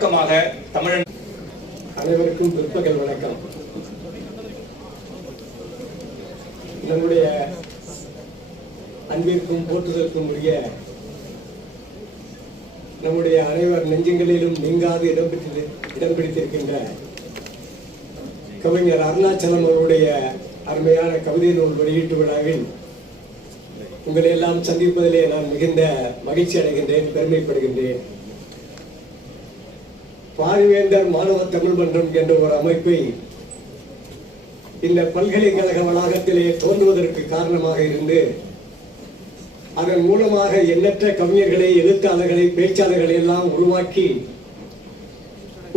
தமிழன் அனைவருக்கும் பிற்பகல் வணக்கம். நம்முடைய அன்பிற்கும் போற்றுதலுக்கும் உரிய நம்முடைய அனைவர் நெஞ்சங்களிலும் நீங்காது இடம் பிடித்திருக்கின்ற கவிஞர் அருணாச்சலம் அவருடைய அருமையான கவிதை நூல் வெளியீட்டு விழாவில் உங்களை எல்லாம் சந்திப்பதிலே நான் மிகுந்த மகிழ்ச்சி அடைகின்றேன், பெருமைப்படுகின்றேன். பாரிவேந்தர் மாணவ தமிழ் மன்றம் என்ற ஒரு அமைப்பை இந்த பல்கலைக்கழக வளாகத்திலே தோன்றுவதற்கு காரணமாக இருந்து அதன் மூலமாக எண்ணற்ற கவிஞர்களை, எழுத்தாளர்களை, பேச்சாளர்களை எல்லாம் உருவாக்கி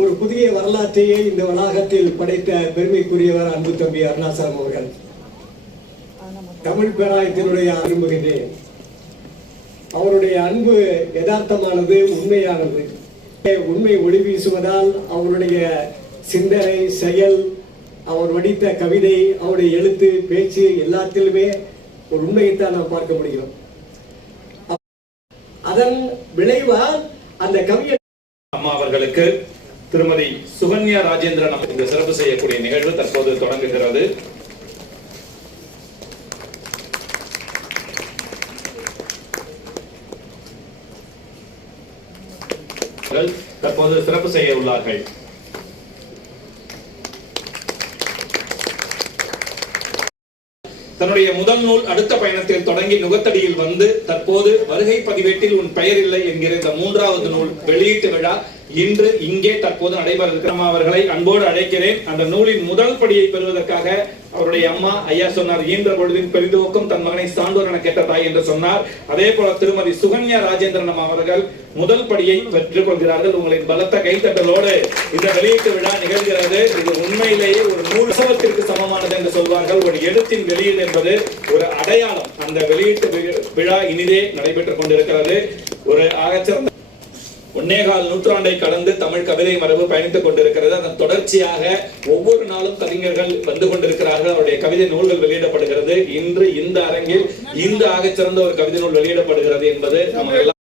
ஒரு புதிய வரலாற்றையே இந்த வளாகத்தில் படைத்த பெருமைக்குரியவர் அன்பு தம்பி அருணாச்சலம் அவர்கள். தமிழ் பேராயத்தினுடைய விரும்புகின்றேன். அவருடைய அன்பு யதார்த்தமானது, உண்மையானது. உண்மை ஒளி வீசுவதால் அவருடைய சிந்தனை, செயல், அவர் வடித்த கவிதை, அவருடைய எழுத்து, பேச்சு எல்லாத்திலுமே ஒரு உண்மையைத்தான் நாம் பார்க்க முடியும். அதன் விளைவால் அந்த கவிஞர் அம்மா அவர்களுக்கு திருமதி சுகன்யா ராஜேந்திரன் இந்த சிறப்பு செய்யக்கூடிய நிகழ்வு தற்போது தொடங்குகிறது. தற்போது சிறப்பு செய்ய உள்ளார்கள். தன்னுடைய முதல் நூல் அடுத்த பயணத்தில் தொடங்கி நுகத்தடியில் வந்து தற்போது வருகை பதிவேட்டில் உன் பெயர் இல்லை என்கிற இந்த 3வது நூல் வெளியீட்டு விழா இன்று இங்கே தற்போது நடைபெற இருக்கிற அவர்களை அன்போடு அழைக்கிறேன். அந்த நூலின் முதல் படியை பெறுவதற்காக அவருடைய அம்மா ஐயா சொன்னார், ஈன்ற பொழுதின் பெரிதுவக்கும் தன் மகனை சான்றோர் என கேட்ட தாய் என்று சொன்னார். அதே போல திருமதி சுகன்யா ராஜேந்திரன் அவர்கள் முதல் படியை பெற்றுக் கொள்கிறார்கள். உங்களின் பலத்த கைத்தட்டலோடு இந்த வெளியீட்டு விழா நிகழ்கிறது. இது உண்மையிலேயே ஒரு நூல் உற்சவத்திற்கு சமமானது என்று சொல்வார்கள். ஒரு எழுத்தின் வெளியீடு என்பது ஒரு அடையாளம். அந்த வெளியீட்டு விழா இனிதே நடைபெற்றுக் கொண்டிருக்கிறது. ஒரு ஆகச்சிறந்த 1.25 நூற்றாண்டை கடந்து தமிழ் கவிதை மரபு பயணித்துக் கொண்டிருக்கிறது. அதன் தொடர்ச்சியாக ஒவ்வொரு நாளும் கவிஞர்கள் வந்து கொண்டிருக்கிறார்கள். அவருடைய கவிதை நூல்கள் வெளியிடப்படுகிறது. இன்று இந்த அரங்கில் இந்த ஆகச்சிறந்த ஒரு கவிதை நூல் வெளியிடப்படுகிறது என்பது நம்ம எல்லாம்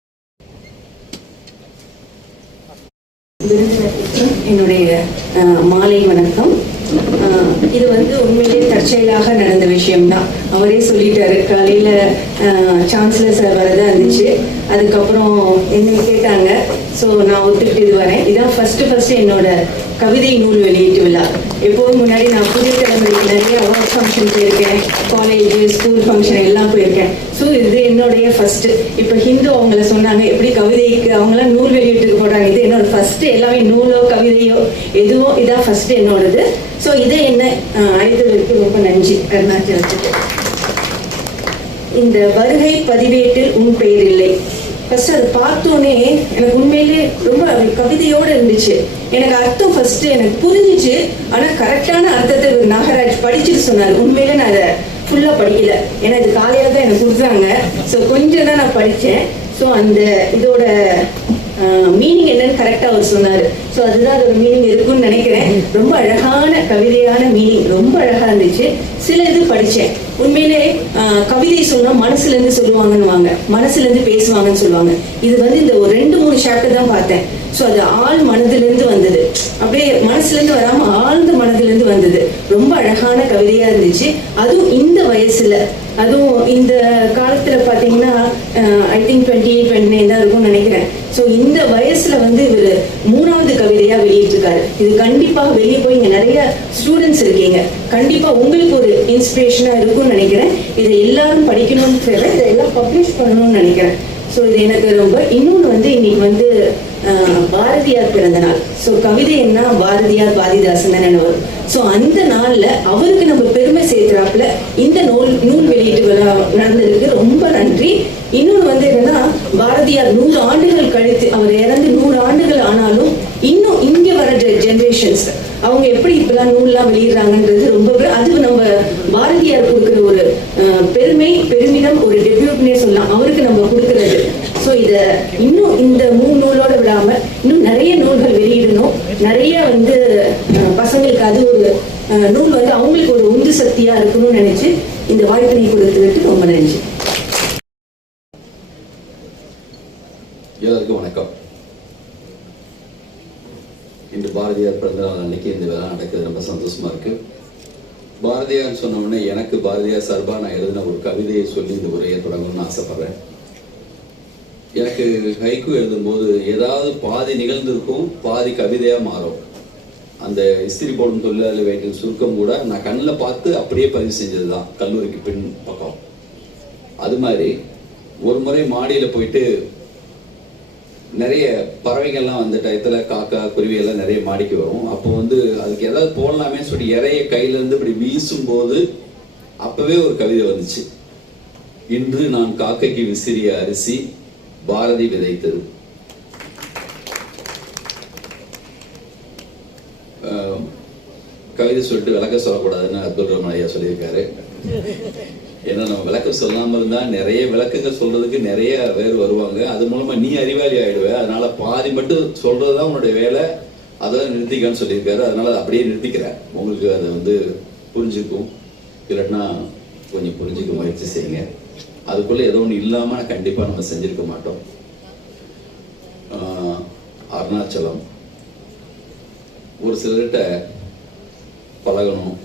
என்னுடைய மாலை வணக்கம். இது உண்மையிலேயே தற்செயலாக நடந்த விஷயம்தான். அவரே சொல்லிட்டாரு, காலையில சான்சலர் சார் வரதான் இருந்துச்சு. அதுக்கப்புறம் என்ன கேட்டாங்க. ஸோ நான் ஒத்துக்கிட்டு இது வரேன். இதான் ஃபர்ஸ்ட் என்னோட கவிதை நூல் வெளியீட்டு விழா. எப்போதும் முன்னாடி நான் புதிய தலைமுறைக்கு நிறைய அவார்ட் ஃபங்க்ஷன் போயிருக்கேன், காலேஜ், ஸ்கூல் ஃபங்க்ஷன் எல்லாம் போயிருக்கேன். ஸோ இது என்னுடைய ஃபர்ஸ்ட். இப்போ ஹிந்து அவங்கள சொன்னாங்க எப்படி கவிதைக்கு அவங்களாம் நூல் வெளியீட்டுக்கு போடுறாங்க. இது என்னோட ஃபர்ஸ்ட். எல்லாமே நூலோ கவிதையோ எதுவோ இதான் ஃபர்ஸ்ட் என்னோடது. ஸோ இதை என்ன அழைத்ததற்கு ரொம்ப நன்றி அருணாச்சலத்துக்கு. இந்த வருகை பதிவேட்டில் உன் பெயர் இல்லை. ஃபர்ஸ்ட் அதை பார்த்தோன்னே எனக்கு உண்மையிலே ரொம்ப கவிதையோடு இருந்துச்சு. எனக்கு அர்த்தம் ஃபர்ஸ்ட் எனக்கு புரிஞ்சிச்சு. ஆனால் கரெக்டான அர்த்தத்தை நாகராஜ் படிச்சுட்டு சொன்னார். உண்மையிலே நான் அதை ஃபுல்லாக படிக்கல, ஏன்னா இது காலையில் தான் எனக்கு கொடுத்தாங்க. ஸோ கொஞ்சம் தான் நான் படித்தேன். ஸோ அந்த இதோட மீனிங் என்னன்னு கரெக்டாக அவர் சொன்னார். ஸோ அதுதான் அதோட மீனிங் இருக்குன்னு நினைக்கிறேன். ரொம்ப அழகான கவிதையான மீனிங், ரொம்ப அழகா இருந்துச்சு. சில இது படித்தேன். உண்மையிலே கவிதை சொன்னா மனசுல இருந்து சொல்லுவாங்கன்னு, மனசுல இருந்து பேசுவாங்கன்னு சொல்லுவாங்க. இது இந்த ஒரு 2-3 சாப்டர் தான் பார்த்தேன். ஸோ அது ஆழ் மனதிலிருந்து வந்தது, அப்படியே மனசுல இருந்து வராம ஆழ்ந்த மனதிலிருந்து வந்தது. ரொம்ப அழகான கவிதையா இருந்துச்சு. அதுவும் இந்த வயசுல, அதுவும் இந்த காலத்துல பாத்தீங்கன்னா ஐ திங்க் 28-29 தான் இருக்கும்னு நினைக்கிறேன். ஸோ இந்த வயசுல இவர் 3வது கவிதையா வெளியிட்டிருக்காரு. இது கண்டிப்பாக வெளியே போய் இங்க நிறைய ஸ்டூடெண்ட்ஸ் இருக்கீங்க, கண்டிப்பா உங்களுக்கு ஒரு இன்ஸ்பிரேஷனா இருக்கும்னு நினைக்கிறேன். இதை எல்லாரும் படிக்கணும்னு தேவை, இதை எல்லாம் பப்ளிஷ் பண்ணணும்னு நினைக்கிறேன். ஸோ இது எனக்கு ரொம்ப. இன்னொன்று இன்னைக்கு பாரதியார் பிறந்த நாள். ஸோ கவிதை என்ன, பாரதியார் பாரதிதாசன் தானே வரும். ஸோ அந்த நாள்ல அவருக்கு நம்ம பெருமை சேர்க்கிறாப்புல இந்த நூல் வெளியீட்டு விழா நடந்ததுக்கு ரொம்ப நன்றி. இன்னொன்று என்னன்னா, பாரதியார் 100 ஆண்டுகள் கழித்து, அவர் இறந்து 100 ஆண்டுகள் ஆனாலும் இன்னும் இங்க வர ஜெனரேஷன்ஸ் அவங்க எப்படி இப்பெல்லாம் நூல்லாம் வெளியிடுறாங்கன்றது ரொம்ப. அது நம்ம பாரதியார் கொடுக்குற ஒரு பெருமிதம், ஒரு டெபியூட்னே சொல்லலாம் அவருக்கு நம்ம கொடுக்கறது. ஸோ இதை இன்னும் இந்த 3 நூலோட விடாம இன்னும் நிறைய நூல்கள் வெளியிடணும். நிறைய பசங்களுக்கு அது ஒரு நூல் அவங்களுக்கு ஒரு உந்து சக்தியா இருக்கணும்னு நினைச்சு இந்த வாய்ப்பினை கொடுத்ததுக்கு ரொம்ப நன்றி. எல்லாருக்கும் வணக்கம். இன்று பாரதியார் பிறந்தநாள் அன்னைக்கு இந்த விழா நடக்குது, ரொம்ப சந்தோஷமா இருக்கு. பாரதியார் சொன்ன உடனே எனக்கு பாரதியார் சார்பாக நான் எழுதின ஒரு கவிதையை சொல்லி இந்த உரையை தொடங்கணும்னு ஆசைப்படுறேன். எனக்கு ஹைக்கூ எழுதும்போது ஏதாவது பாதி நிகழ்ந்திருக்கும், பாதி கவிதையா மாறும். அந்த இஸ்திரி போடும் தொழிலாளி வயிற்றின் சுருக்கம் கூட நான் கண்ணில் பார்த்து அப்படியே பதிவு செஞ்சது தான், கல்லூரிக்கு பின் பக்கம். அது மாதிரி ஒரு முறை மாடியில் போயிட்டு நிறைய பறவைகள்லாம் வந்த டயத்துல காக்கா குருவி எல்லாம் நிறைய மாடிக்கு வரும். அப்போ வந்து அதுக்கு ஏதாவது போடலாமே சொல்லி இறைய கையில இருந்து இப்படி வீசும் போது அப்பவே ஒரு கவிதை வந்துச்சு. இன்று நான் காக்கைக்கு விசிறிய அரிசி பாரதி விதைத்தது. கவிதை சொல்லிட்டு விளக்க சொல்லக்கூடாதுன்னு அப்துல் ரஹ்மான் ஐயா சொல்லியிருக்காரு. ஏன்னா நம்ம விளக்கம் சொல்லாமல் இருந்தா நிறைய விளக்கங்கள் சொல்றதுக்கு நிறைய பேர் வருவாங்க, அது மூலமா நீ அறிவாளி ஆயிடுவ, அதனால பாதி மட்டும் சொல்றதுதான் உன்னுடைய வேலை, அதெல்லாம் நிறுத்திக்கான்னு சொல்லியிருக்காரு. அதனால அப்படியே நிறுத்திக்கிறேன். உங்களுக்கு அதை வந்து புரிஞ்சுக்கும், இல்லாட்டினா கொஞ்சம் புரிஞ்சுக்க முயற்சி செய்யுங்க. அதுக்குள்ள ஏதோ ஒன்று இல்லாம கண்டிப்பா நம்ம செஞ்சிருக்க மாட்டோம். அருணாச்சலம் ஒரு சிலர்கிட்ட பழகணும்,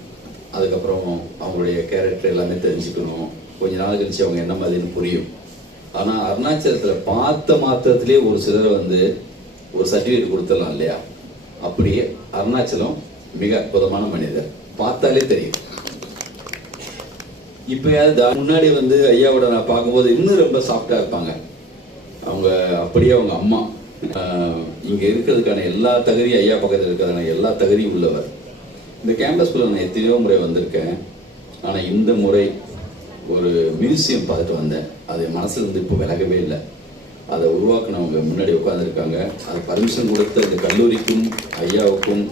அதுக்கப்புறம் அவங்களுடைய கேரக்டர் எல்லாமே தெரிஞ்சுக்கணும், கொஞ்ச நாள் கழிச்சு அவங்க என்ன மாதிரின்னு புரியும். ஆனால் அருணாச்சலத்தில் பார்த்த மாத்திரத்திலேயே ஒரு சிலரை வந்து ஒரு சர்டிஃபிகேட் கொடுத்துடலாம் இல்லையா? அப்படியே அருணாச்சலம் மிக அற்புதமான மனிதர், பார்த்தாலே தெரியும். இப்போயாவது முன்னாடி வந்து ஐயாவோட நான் பார்க்கும்போது இன்னும் ரொம்ப சாஃப்டாக இருப்பாங்க. அவங்க அப்படியே அவங்க அம்மா இங்கே இருக்கிறதுக்கான எல்லா தகுதியும், ஐயா பக்கத்தில் இருக்கிறதுக்கான எல்லா தகுதியும் உள்ளவர். இந்த கேம்பஸ்குள்ள நான் எத்தனையோ முறை வந்திருக்கேன். ஆனால் இந்த முறை ஒரு மியூசியம் பார்த்துட்டு வந்தேன். அது என் மனசுல இருந்து இப்போ விலகவே இல்லை. அதை உருவாக்குனவங்க முன்னாடி உட்காந்துருக்காங்க. அது பர்மிஷன் கொடுத்த இந்த கல்லூரிக்கும் ஐயாவுக்கும்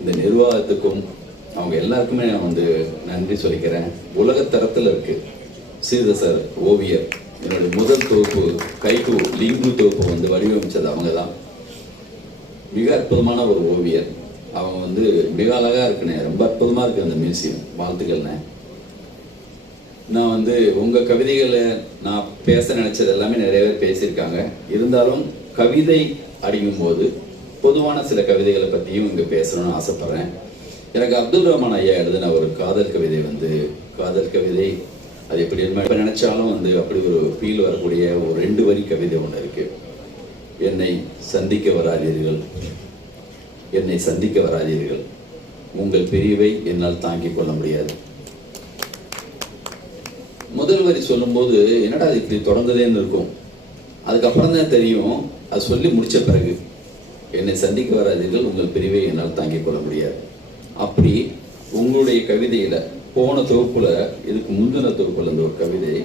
இந்த நிர்வாகத்துக்கும் அவங்க எல்லாருக்குமே நான் வந்து நன்றி சொல்லிக்கிறேன். உலகத்தரத்தில் இருக்கு. சீதசர் ஓவியர் என்னுடைய முதல் தொகுப்பு கைக்கு லிங்கு தொகுப்பு வந்து வடிவமைச்சது அவங்க தான். மிக அற்புதமான ஒரு ஓவியர். அவங்க வந்து மிக அழகா இருக்குண்ணே, ரொம்ப அற்புதமா இருக்கு அந்த மியூசியம். வாழ்த்துக்கள்ண்ணே. நான் வந்து உங்க கவிதைகளை நான் பேச நினைச்சது எல்லாமே நிறைய பேர் பேசியிருக்காங்க. இருந்தாலும் கவிதை அடிக்கும்போது பொதுவான சில கவிதைகளை பற்றியும் இங்கே பேசணும்னு ஆசைப்படுறேன். எனக்கு அப்துல் ரஹ்மான் ஐயா எழுதின ஒரு காதல் கவிதை வந்து, காதல் கவிதை அது எப்படி இப்போ நினைச்சாலும் வந்து அப்படி ஒரு ஃபீல் வரக்கூடிய ஒரு 2 வரி கவிதை ஒன்று இருக்கு. என்னை சந்திக்க வராதீர்கள், என்னை சந்திக்க வராதீர்கள், உங்கள் பிரிவை என்னால் தாங்கிக் கொள்ள முடியாது. முதல் வரி சொல்லும்போது என்னடா அது இப்படி தொடர்ந்ததேன்னு இருக்கும். அதுக்கப்புறம் தான் தெரியும், அது சொல்லி முடிச்ச பிறகு என்னை சந்திக்க வராதீர்கள், உங்கள் பிரிவை என்னால் தாங்கிக் கொள்ள முடியாது. அப்படி உங்களுடைய கவிதையில போன தொகுப்புல, இதுக்கு முந்தின தொகுப்புல இருந்த ஒரு கவிதை,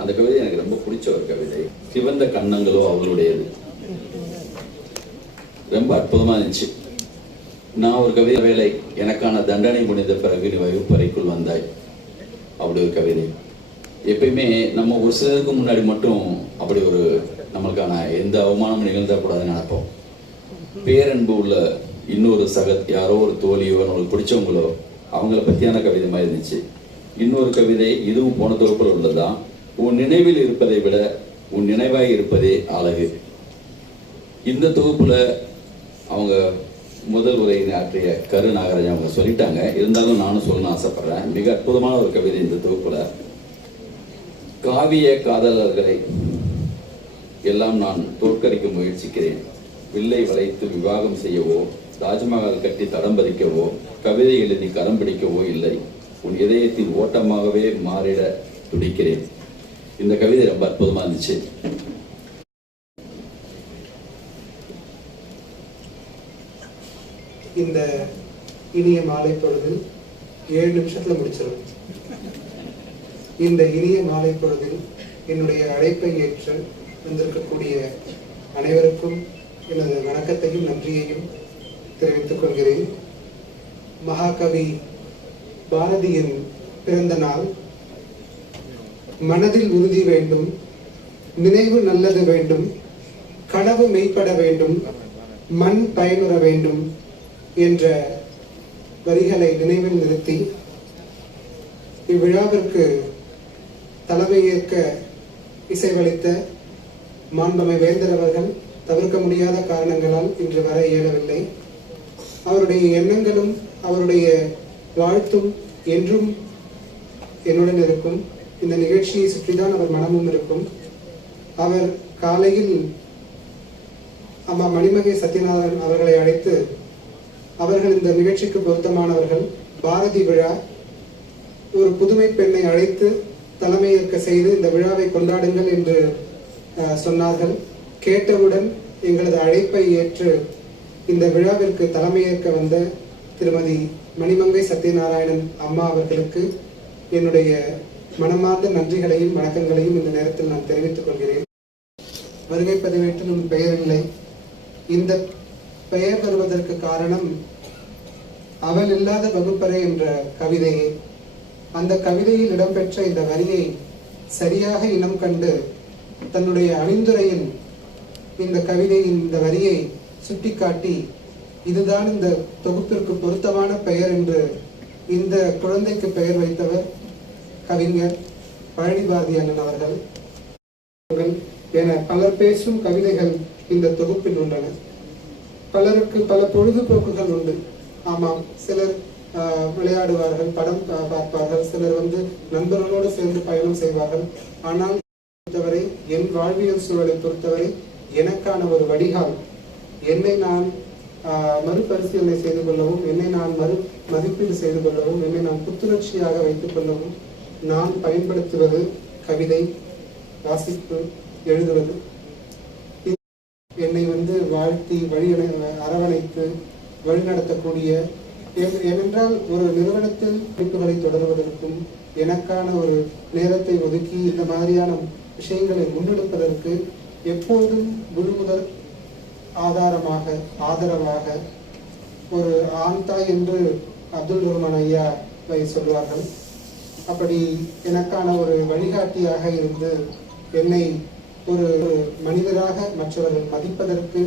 அந்த கவிதை எனக்கு ரொம்ப பிடிச்ச ஒரு கவிதை. சிவந்த கண்ணங்களோ அவளுடையது, ரொம்ப அற்புதமா இருந்துச்சு. நான் ஒரு கவிதை, வேலை எனக்கான தண்டனை முடிந்த பிறகு நீ வகுப்பறைக்குள் வந்தாய், அப்படி ஒரு கவிதை. எப்பயுமே நம்ம ஒரு சிலருக்கு முன்னாடி மட்டும் அப்படி ஒரு நம்மளுக்கான எந்த அவமானமும் நிகழ்த்தக்கூடாதுன்னு நினைப்போம். பேரன்பு உள்ள இன்னொரு சகத், யாரோ ஒரு தோழியோ நம்மளுக்கு பிடிச்சவங்களோ, அவங்கள பற்றியான கவிதை மாதிரி இருந்துச்சு. இன்னொரு கவிதை, இதுவும் போன தொகுப்பில் உள்ளதுதான். உன் நினைவில் இருப்பதை விட உன் நினைவாய் இருப்பதே அழகு. இந்த தொகுப்புல அவங்க முதல் உரை ஆற்றிய கரு நாகராஜன் அவங்க சொல்லிட்டாங்க. இருந்தாலும் நானும் சொல்லணும்னு ஆசைப்படுறேன். மிக அற்புதமான ஒரு கவிதை இந்த தொகுப்புல. காவிய காதலர்களை எல்லாம் நான் தோற்கடிக்க முயற்சிக்கிறேன். வில்லை வளைத்து விவாகம் செய்யவோ, தாஜ்மஹால் கட்டி தடம் பதிக்கவோ, கவிதை எழுதி கரம் பிடிக்கவோ இல்லை. உன் இதயத்தின் ஓட்டமாகவே மாறிட துடிக்கிறேன். இந்த கவிதை ரொம்ப அற்புதமா இருந்துச்சு. இந்த இனிய மாலை பொழுதில் 7 நிமிஷத்துல முடிச்சிடும். இந்த இனிய மாலை பொழுதில் என்னுடைய அழைப்பை ஏற்று வந்திருக்கக்கூடிய அனைவருக்கும் எனது வணக்கத்தையும் நன்றியையும் தெரிவித்துக் கொள்கிறேன். மகாகவி பாரதியின் பிறந்த நாள். மனதில் உறுதி வேண்டும், நினைவு நல்லது வேண்டும், கனவு மெய்ப்பட வேண்டும், மண் பயனுற வேண்டும் என்ற வரிகளை நினைவில் நிறுத்தி இவ்விழாவிற்கு தலைமையேற்க இசைவளித்த மாண்புமை வேந்தர் அவர்கள் தவிர்க்க முடியாத காரணங்களால் இன்று வர இயலவில்லை. அவருடைய எண்ணங்களும் அவருடைய வாழ்த்தும் என்றும் என்னுடன் இருக்கும். இந்த நிகழ்ச்சியை சுற்றிதான் அவர் மனமும் இருக்கும். அவர் காலையில் அம்மா மணிமகை சத்யநாதன் அவர்களை அழைத்து, அவர்கள் இந்த நிகழ்ச்சிக்கு பொருத்தமானவர்கள், பாரதி விழா, ஒரு புதுமை பெண்ணை அழைத்து தலைமையேற்க செய்து இந்த விழாவை கொண்டாடுங்கள் என்று சொன்னார்கள். கேட்டவுடன் எங்களது அழைப்பை ஏற்று இந்த விழாவிற்கு தலைமையேற்க வந்த திருமதி மணிமங்கை சத்யநாராயணன் அம்மா அவர்களுக்கு என்னுடைய மனமார்ந்த நன்றிகளையும் வணக்கங்களையும் இந்த நேரத்தில் நான் தெரிவித்துக் கொள்கிறேன். வருகை பதிவேட்டில் உன் பெயர் இல்லை. இந்த பெயர் வருவதற்கு காரணம் அவள் இல்லாத வகுப்பறை என்ற கவிதையே. அந்த கவிதையில் இடம்பெற்ற இந்த வரியை சரியாக இனம் கண்டு தன்னுடைய அணிந்துரையில் இந்த கவிதையின் இந்த வரியை சுட்டிக்காட்டி, இதுதான் இந்த தொகுப்பிற்கு பொருத்தமான பெயர் என்று இந்த குழந்தைக்கு பெயர் வைத்தவர் கவிஞர் பழனி பாரதி அண்ணன் அவர்கள் என பலர் பேசும் கவிதைகள் இந்த தொகுப்பில் உள்ளன. பலருக்கு பல பொழுதுபோக்குகள் உண்டு. ஆமாம், சிலர் விளையாடுவார்கள், படம் பார்ப்பார்கள், சிலர் நண்பர்களோடு சேர்ந்து பயணம் செய்வார்கள். ஆனால் பொறுத்தவரை, என் வாழ்வியல் சூழலை பொறுத்தவரை எனக்கான ஒரு வடிகால், என்னை நான் மறுபரிசீலனை செய்து கொள்ளவும், என்னை நான் மதிப்பீடு செய்து கொள்ளவும், என்னை நான் புத்துணர்ச்சியாக வைத்துக் கொள்ளவும் நான் பயன்படுத்துவது கவிதை, வாசிப்பு, எழுதுவது. என்னை வாழ்த்தி அரவணைத்து வழிநடத்தக்கூடிய, ஏனென்றால் ஒரு நிறுவனத்தில் படிப்புகளை தொடர்வதற்கும் எனக்கான ஒரு நேரத்தை ஒதுக்கி இந்த மாதிரியான விஷயங்களை முன்னெடுப்பதற்கு எப்போதும் முழுமுதல் ஆதரவாக ஒரு ஆண்தாய் என்று அப்துல் ரஹ்மான் ஐயாவை சொல்வார்கள். அப்படி எனக்கான ஒரு வழிகாட்டியாக இருந்து என்னை ஒரு மனிதராக மற்றவர்கள் மதிப்பதற்கு,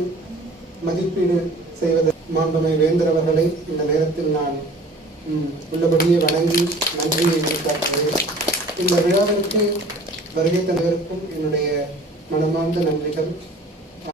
மதிப்பீடு செய்வதற்கு மாண்புமை வேந்தர் அவர்களை இந்த நேரத்தில் நான் உள்ளபடியே வணங்கி நன்றியை வெளிக்காட்டுகிறேன். இந்த விழாவிற்கு வருகை தந்தவருக்கும் என்னுடைய மனமார்ந்த நன்றிகள்.